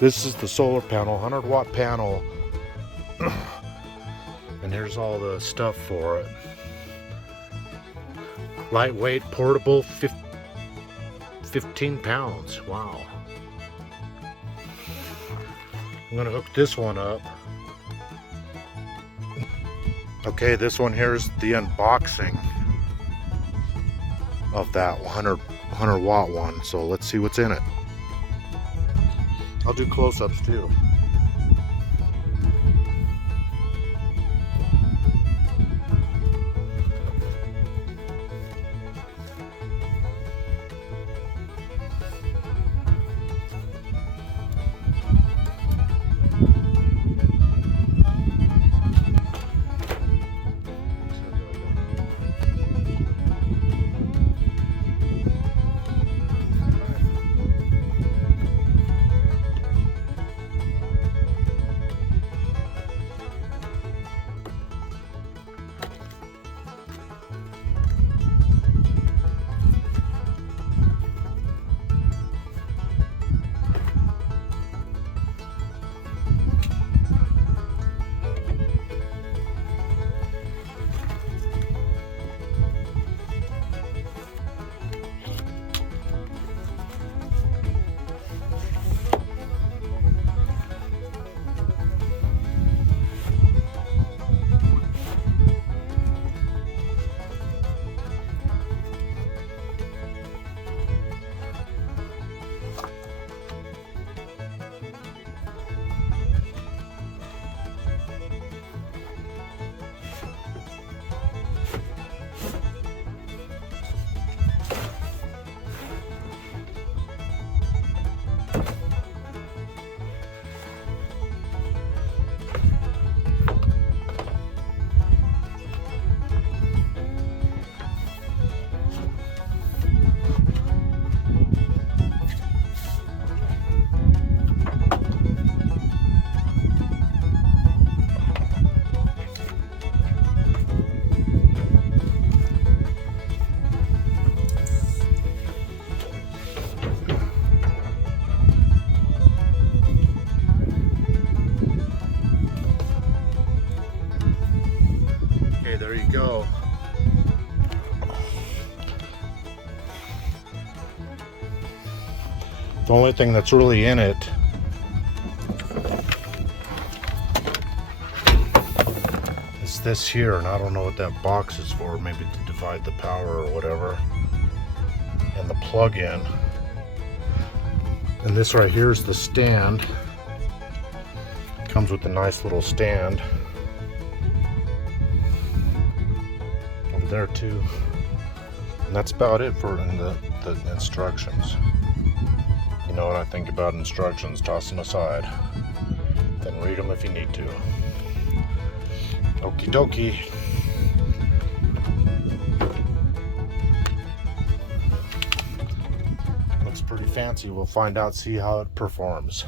This is the solar panel, 100-watt panel. And here's all the stuff for it. Lightweight, portable, 15 pounds. Wow. I'm gonna hook this one up. Okay, this one here is the unboxing of that 100-watt one. So let's see what's in it. I'll do close-ups too. There you go. The only thing that's really in it is this here, and I don't know what that box is for, maybe to divide the power or whatever, and the plug-in. And this right here is the stand. Comes with a nice little stand there too, and that's about it for the instructions. You know what I think about instructions, toss them aside, then read them if you need to. Okie dokie. Looks pretty fancy. We'll find out, see how it performs.